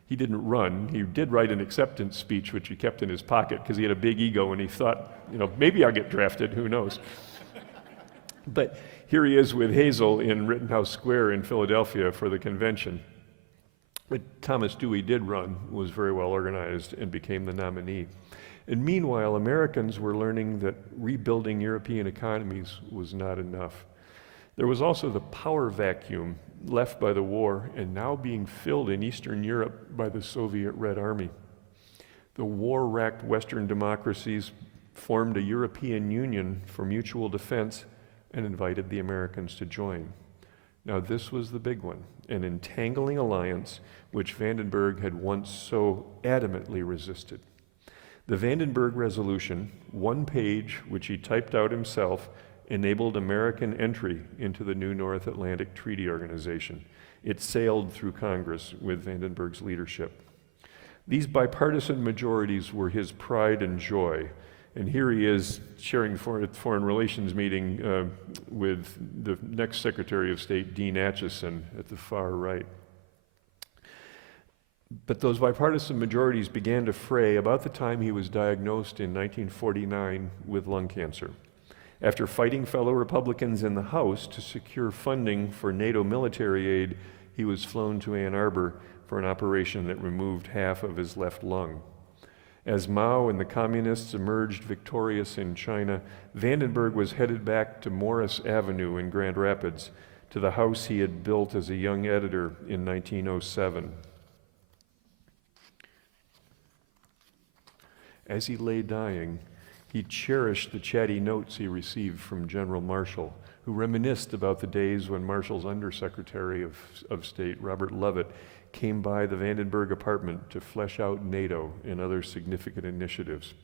He didn't run. He did write an acceptance speech, which he kept in his pocket because he had a big ego and he thought, maybe I'll get drafted, who knows. But here he is with Hazel in Rittenhouse Square in Philadelphia for the convention. But Thomas Dewey did run, was very well organized, and became the nominee. And meanwhile, Americans were learning that rebuilding European economies was not enough. There was also the power vacuum left by the war and now being filled in Eastern Europe by the Soviet Red Army. The war-racked Western democracies formed a European Union for mutual defense and invited the Americans to join. Now this was the big one, an entangling alliance which Vandenberg had once so adamantly resisted. The Vandenberg Resolution, one page which he typed out himself, enabled American entry into the new North Atlantic Treaty Organization. It sailed through Congress with Vandenberg's leadership. These bipartisan majorities were his pride and joy. And here he is sharing the foreign relations meeting with the next Secretary of State, Dean Acheson, at the far right. But those bipartisan majorities began to fray about the time he was diagnosed in 1949 with lung cancer. After fighting fellow Republicans in the House to secure funding for NATO military aid, he was flown to Ann Arbor for an operation that removed half of his left lung. As Mao and the communists emerged victorious in China, Vandenberg was headed back to Morris Avenue in Grand Rapids, to the house he had built as a young editor in 1907. As he lay dying, he cherished the chatty notes he received from General Marshall, who reminisced about the days when Marshall's Undersecretary of State, Robert Lovett, came by the Vandenberg apartment to flesh out NATO and other significant initiatives.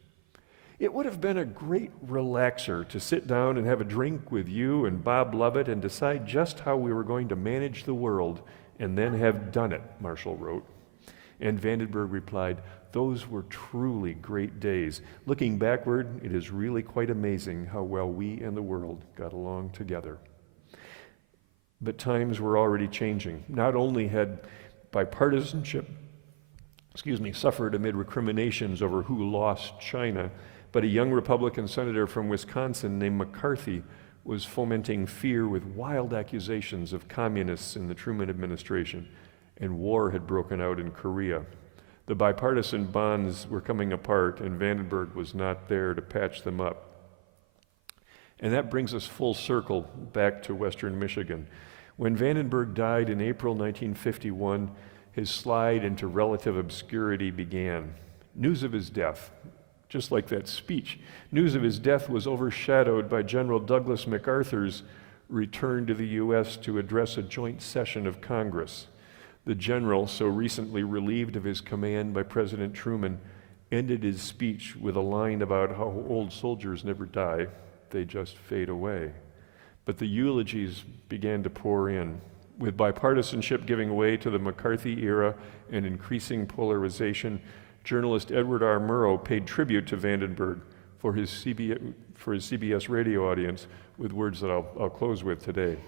It would have been a great relaxer to sit down and have a drink with you and Bob Lovett and decide just how we were going to manage the world and then have done it, Marshall wrote. And Vandenberg replied, "Those were truly great days. Looking backward, it is really quite amazing how well we and the world got along together." But times were already changing. Not only had bipartisanship, suffered amid recriminations over who lost China, but a young Republican senator from Wisconsin named McCarthy was fomenting fear with wild accusations of communists in the Truman administration, and war had broken out in Korea. The bipartisan bonds were coming apart, and Vandenberg was not there to patch them up. And that brings us full circle back to Western Michigan. When Vandenberg died in April 1951, his slide into relative obscurity began. News of his death, just like that speech, news of his death was overshadowed by General Douglas MacArthur's return to the U.S. to address a joint session of Congress. The general, so recently relieved of his command by President Truman, ended his speech with a line about how old soldiers never die, they just fade away. But the eulogies began to pour in, with bipartisanship giving way to the McCarthy era and increasing polarization. Journalist Edward R. Murrow paid tribute to Vandenberg for his CBS radio audience with words that I'll close with today.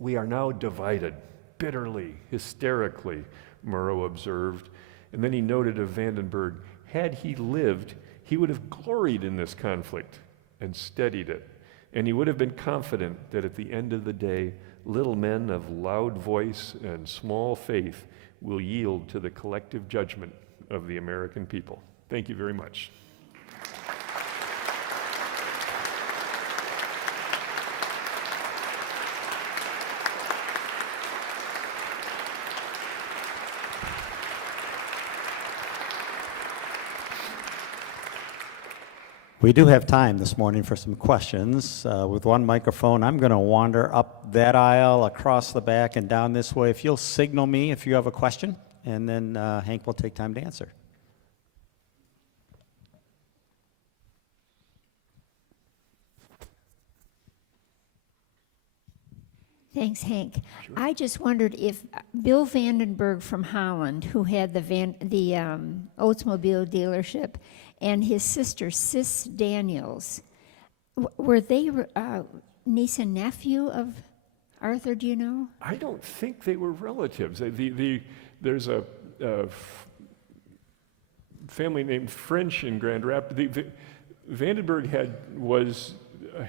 "We are now divided, bitterly, hysterically," Murrow observed. And then he noted of Vandenberg, had he lived, he would have gloried in this conflict and steadied it. And he would have been confident that at the end of the day, little men of loud voice and small faith will yield to the collective judgment of the American people. Thank you very much. We do have time this morning for some questions. With one microphone, I'm going to wander up that aisle, across the back, and down this way. If you'll signal me if you have a question, and then Hank will take time to answer. Thanks, Hank. Sure. I just wondered if Bill Vandenberg from Holland, who had the Oldsmobile dealership, and his sister Sis Daniels, were they niece and nephew of Arthur? Do you know? I don't think they were relatives. There's a family named French in Grand Rapids. Vandenberg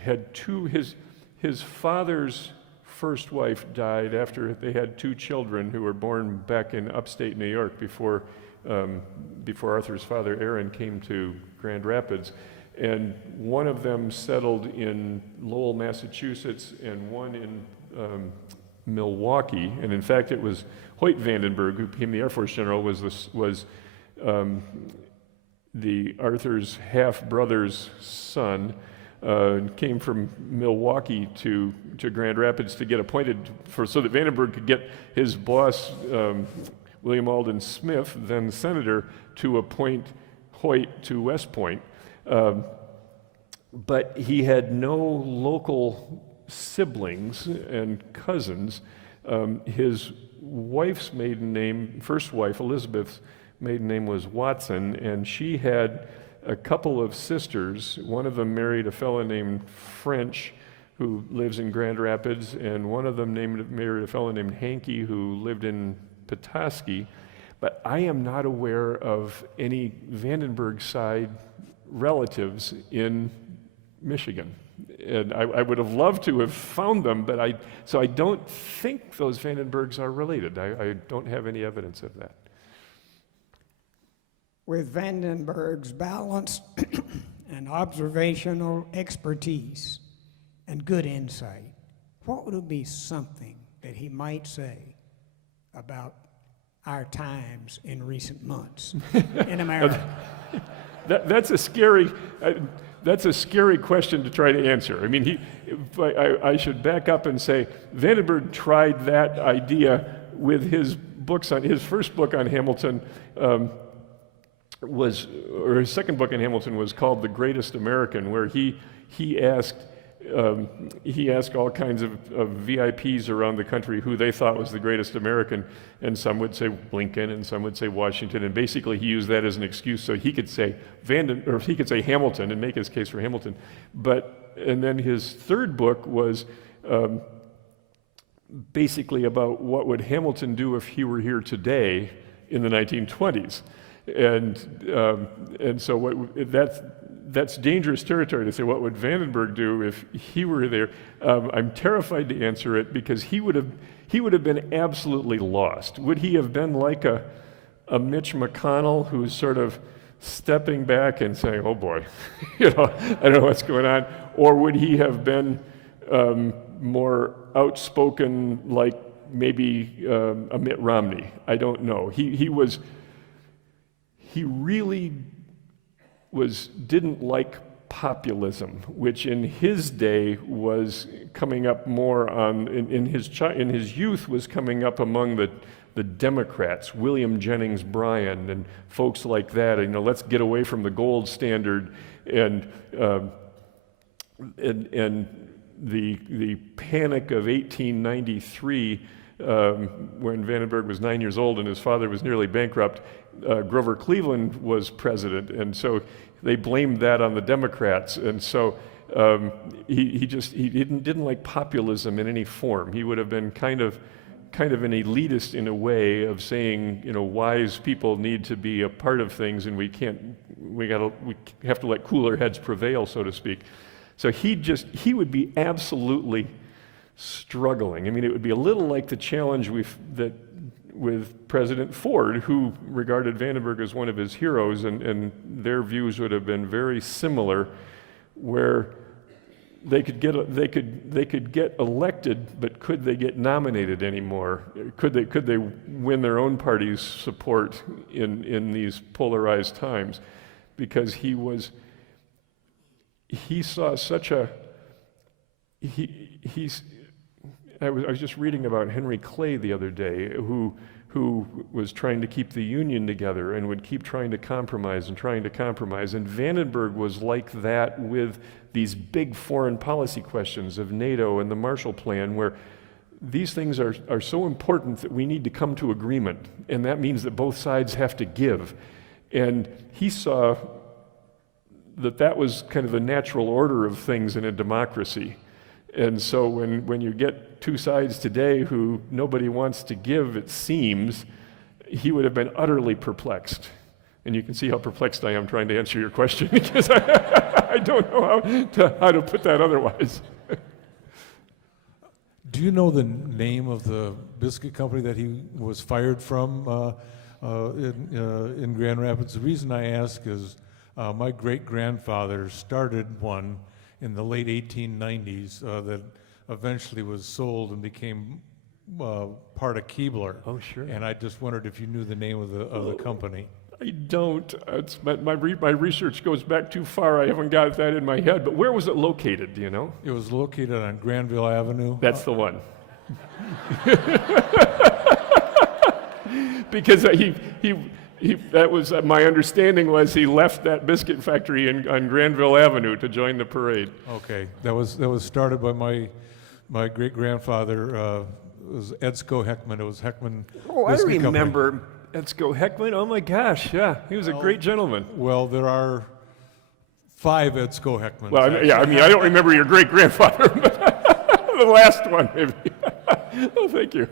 had two. His father's first wife died after they had two children who were born back in upstate New York before Arthur's father, Aaron, came to Grand Rapids. And one of them settled in Lowell, Massachusetts, and one in Milwaukee. And in fact, it was Hoyt Vandenberg, who became the Air Force general, was the Arthur's half-brother's son. Came from Milwaukee to Grand Rapids to get appointed so that Vandenberg could get his boss, William Alden Smith, then senator, to appoint Hoyt to West Point. But he had no local siblings and cousins. His wife's maiden name, first wife, Elizabeth's maiden name was Watson, and she had a couple of sisters. One of them married a fellow named French, who lives in Grand Rapids, and one of them married a fellow named Hankey, who lived in Petoskey. But I am not aware of any Vandenberg side relatives in Michigan. And I would have loved to have found them, but so I don't think those Vandenbergs are related. I don't have any evidence of that. With Vandenberg's balanced and observational expertise and good insight, what would be something that he might say about our times in recent months in America? That's a scary question to try to answer. I mean, I should back up and say Vandenberg tried that idea with his first book on Hamilton his second book on Hamilton was called The Greatest American, where he asked all kinds of VIPs around the country who they thought was the greatest American, and some would say Lincoln, and some would say Washington, and basically he used that as an excuse so he could say Hamilton and make his case for Hamilton. And then his third book was basically about what would Hamilton do if he were here today in the 1920s, and so that's dangerous territory to say, what would Vandenberg do if he were there? I'm terrified to answer it because he would have been absolutely lost. Would he have been like a Mitch McConnell who's sort of stepping back and saying, oh boy, I don't know what's going on? Or would he have been more outspoken like maybe a Mitt Romney? I don't know. He really didn't like populism, which in his day was coming up more in his youth was coming up among the Democrats, William Jennings Bryan and folks like that. Let's get away from the gold standard, and the panic of 1893 when Vandenberg was 9 years old and his father was nearly bankrupt. Grover Cleveland was president, and so they blamed that on the Democrats, and so he didn't like populism in any form. He would have been kind of an elitist in a way of saying, wise people need to be a part of things, and we have to let cooler heads prevail, so to speak. So he would be absolutely struggling. I mean, it would be a little like the challenge with President Ford, who regarded Vandenberg as one of his heroes, and their views would have been very similar, where they could get elected, but could they get nominated anymore? Could they win their own party's support in these polarized times? Because I was just reading about Henry Clay the other day, who was trying to keep the Union together and would keep trying to compromise. And Vandenberg was like that with these big foreign policy questions of NATO and the Marshall Plan, where these things are so important that we need to come to agreement, and that means that both sides have to give. And he saw that was kind of the natural order of things in a democracy. And so when you get two sides today who nobody wants to give, it seems, he would have been utterly perplexed. And you can see how perplexed I am trying to answer your question, because I don't know how to put that otherwise. Do you know the name of the biscuit company that he was fired from in Grand Rapids? The reason I ask is my great-grandfather started one in the late 1890s that eventually was sold and became part of Keebler. Oh, sure. And I just wondered if you knew the name of the company. I don't. My research goes back too far. I haven't got that in my head. But where was it located, do you know? It was located on Granville Avenue. That's the one. Because that was my understanding was he left that biscuit factory on Granville Avenue to join the parade. Okay, that was started by my great grandfather. It was Edsco Heckman. It was Heckman. Oh, I Biscuit remember Company. Edsco Heckman. Oh my gosh, yeah, he was a great gentleman. Well, there are 5 Edsco Heckmans. Well, I don't remember your great grandfather, but the last one maybe. Oh, thank you.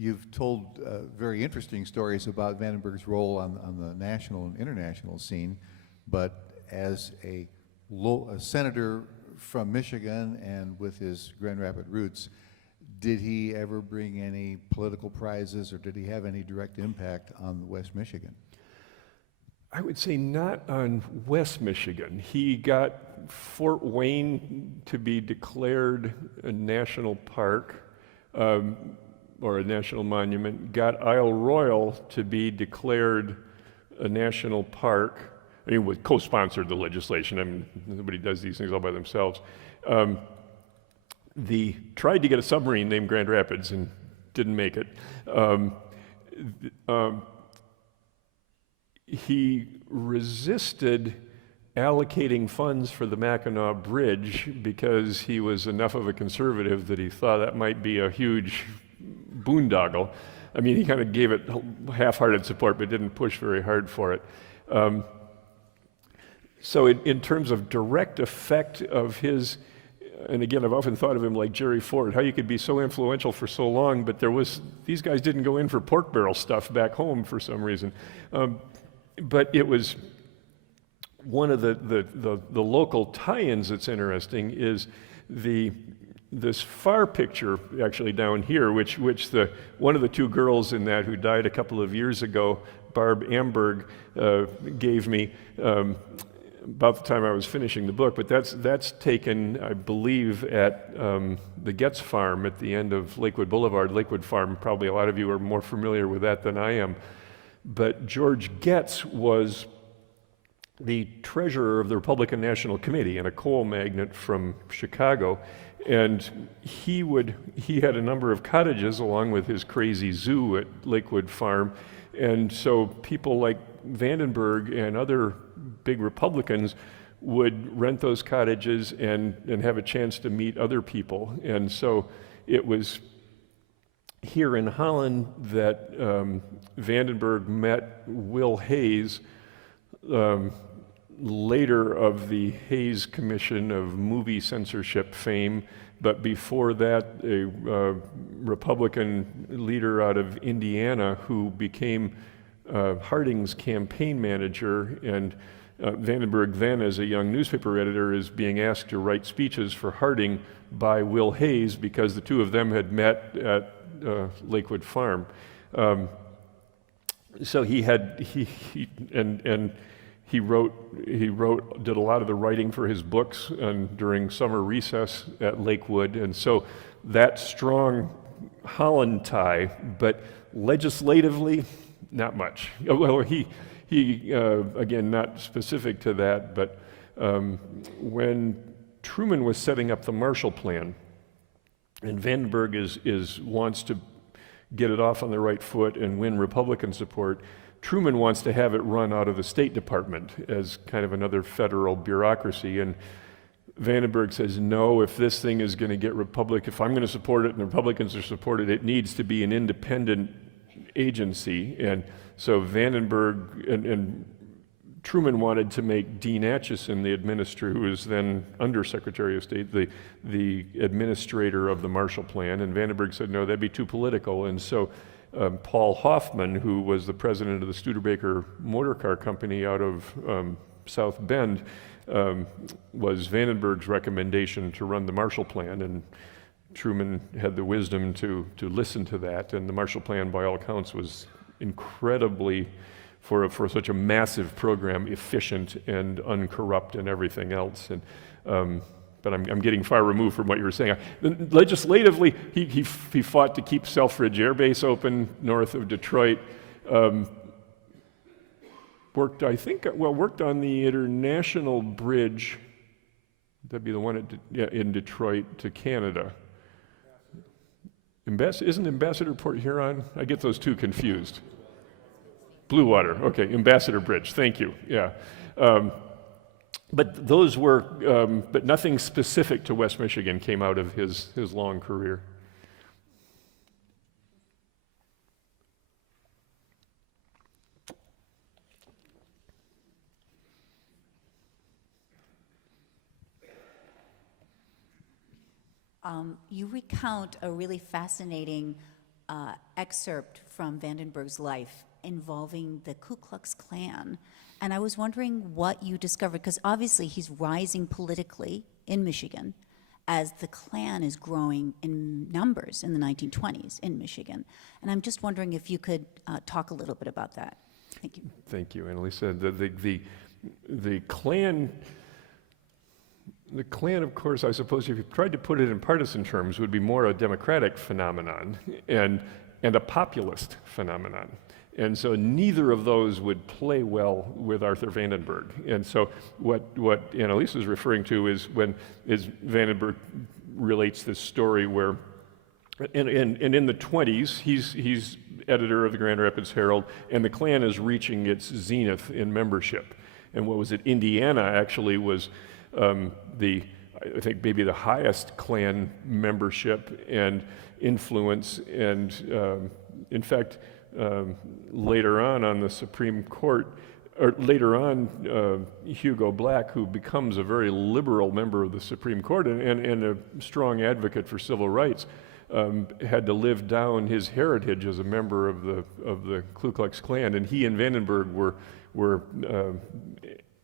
you've told very interesting stories about Vandenberg's role on the national and international scene, but as a senator from Michigan and with his Grand Rapids roots, did he ever bring any political prizes, or did he have any direct impact on West Michigan? I would say not on West Michigan. He got Fort Wayne to be declared a national park, or a national monument, got Isle Royal to be declared a national park. I mean, co-sponsored the legislation. I mean, nobody does these things all by themselves. Tried to get a submarine named Grand Rapids and didn't make it. He resisted allocating funds for the Mackinac Bridge because he was enough of a conservative that he thought that might be a huge boondoggle. I mean, he kind of gave it half-hearted support, but didn't push very hard for it. So in terms of direct effect of his, and again, I've often thought of him like Jerry Ford, how you could be so influential for so long, but these guys didn't go in for pork barrel stuff back home for some reason. But it was one of the local tie-ins that's interesting is this far picture actually down here, which one of the two girls in that who died a couple of years ago, Barb Amberg, gave me about the time I was finishing the book. But that's taken, I believe, at the Getz Farm at the end of Lakewood Boulevard. Lakewood Farm, probably a lot of you are more familiar with that than I am. But George Getz was the treasurer of the Republican National Committee and a coal magnate from Chicago. And he had a number of cottages along with his crazy zoo at Lakewood Farm. And so people like Vandenberg and other big Republicans would rent those cottages and have a chance to meet other people. And so it was here in Holland that Vandenberg met Will Hayes, later of the Hayes Commission of movie censorship fame, but before that a Republican leader out of Indiana who became Harding's campaign manager. And Vandenberg then, as a young newspaper editor, is being asked to write speeches for Harding by Will Hayes because the two of them had met at Lakewood Farm. So he did a lot of the writing for his books during summer recess at Lakewood, and so that strong Holland tie, but legislatively, not much. Well, he again, not specific to that, but when Truman was setting up the Marshall Plan, and Vandenberg wants to get it off on the right foot and win Republican support, Truman wants to have it run out of the State Department as kind of another federal bureaucracy. And Vandenberg says, no, if this thing is going to get if I'm going to support it and the Republicans are supported, it needs to be an independent agency. And so Vandenberg and Truman wanted to make Dean Acheson, the administrator, who was then Undersecretary of State, the administrator of the Marshall Plan. And Vandenberg said, no, that'd be too political. And so Paul Hoffman, who was the president of the Studebaker Motor Car Company out of South Bend, was Vandenberg's recommendation to run the Marshall Plan. And Truman had the wisdom to listen to that. And the Marshall Plan, by all accounts, was incredibly, for such a massive program, efficient and uncorrupt and everything else. And but I'm getting far removed from what you were saying. Legislatively, he fought to keep Selfridge Air Base open north of Detroit. Worked on the international bridge. That'd be the one in Detroit to Canada. Isn't Ambassador Port Huron? I get those two confused. Blue Water, okay, Ambassador Bridge, thank you, yeah. But those were, but nothing specific to West Michigan came out of his long career. You recount a really fascinating excerpt from Vandenberg's life involving the Ku Klux Klan. And I was wondering what you discovered, because obviously he's rising politically in Michigan as the Klan is growing in numbers in the 1920s in Michigan. And I'm just wondering if you could talk a little bit about that. Thank you. Thank you, Annalisa. The Klan, of course, I suppose if you tried to put it in partisan terms, would be more a democratic phenomenon and a populist phenomenon. And so neither of those would play well with Arthur Vandenberg. And so what Annalisa is referring to is Vandenberg relates this story where, and in the 20s, he's editor of the Grand Rapids Herald, and the Klan is reaching its zenith in membership. And what was it? Indiana actually was I think maybe the highest Klan membership and influence, and in fact, later on the Supreme Court, or later on, Hugo Black, who becomes a very liberal member of the Supreme Court and a strong advocate for civil rights, had to live down his heritage as a member of the Ku Klux Klan, and he and Vandenberg were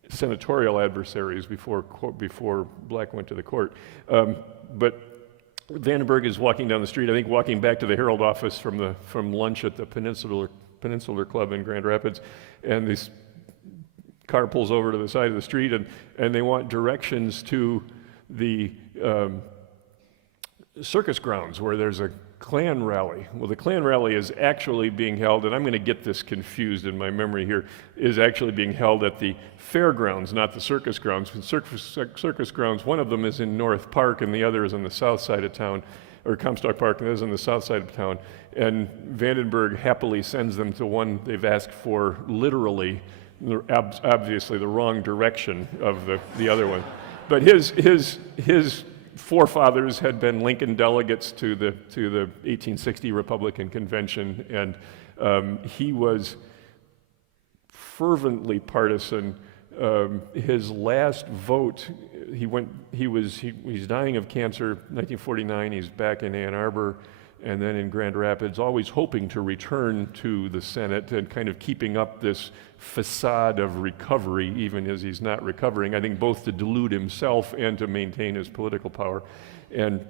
senatorial adversaries before Black went to the court. But Vandenberg is walking down the street, I think walking back to the Herald office from lunch at the Peninsular Club in Grand Rapids, and this car pulls over to the side of the street, and they want directions to the circus grounds where there's a Klan rally. Well, the Klan rally is actually being held, and I'm going to get this confused in my memory here, is actually being held at the fairgrounds, not the circus grounds. The circus grounds, one of them is in North Park and the other is on the south side of town, or Comstock Park, and that is on the south side of town. And Vandenberg happily sends them to one they've asked for literally, obviously the wrong direction of the other one. But his forefathers had been Lincoln delegates to the 1860 Republican Convention, and he was fervently partisan. His last vote, he's dying of cancer, 1949. He's back in Ann Arbor, and then in Grand Rapids, always hoping to return to the Senate and kind of keeping up this facade of recovery, even as he's not recovering, I think both to delude himself and to maintain his political power. And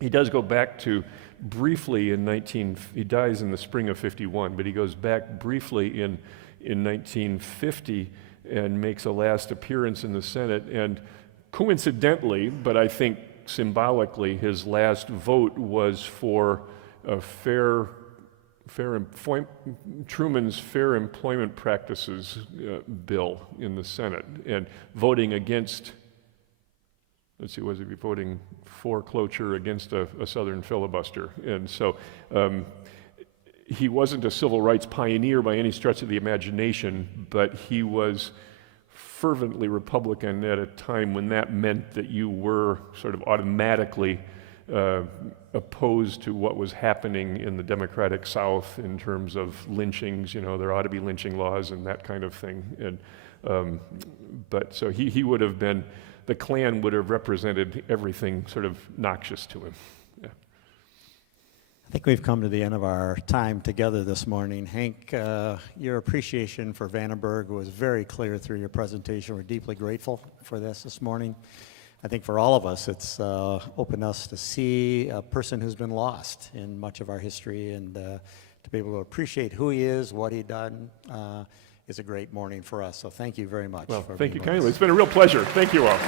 he does go back to briefly he dies in the spring of 51, but he goes back briefly in 1950 and makes a last appearance in the Senate. And coincidentally, but I think symbolically, his last vote was for a Truman's Fair Employment Practices bill in the Senate, and voting against, was he voting for cloture against a Southern filibuster? And so he wasn't a civil rights pioneer by any stretch of the imagination, but he was fervently Republican at a time when that meant that you were sort of automatically opposed to what was happening in the Democratic South in terms of lynchings. There ought to be lynching laws and that kind of thing. And but so he would have been, the Klan would have represented everything sort of noxious to him. Yeah. I think we've come to the end of our time together this morning. Hank, your appreciation for Vandenberg was very clear through your presentation. We're deeply grateful for this morning. I think for all of us, it's opened us to see a person who's been lost in much of our history, and to be able to appreciate who he is, what he done, is a great morning for us. So thank you very much. Well, thank you kindly. It's been a real pleasure. Thank you all.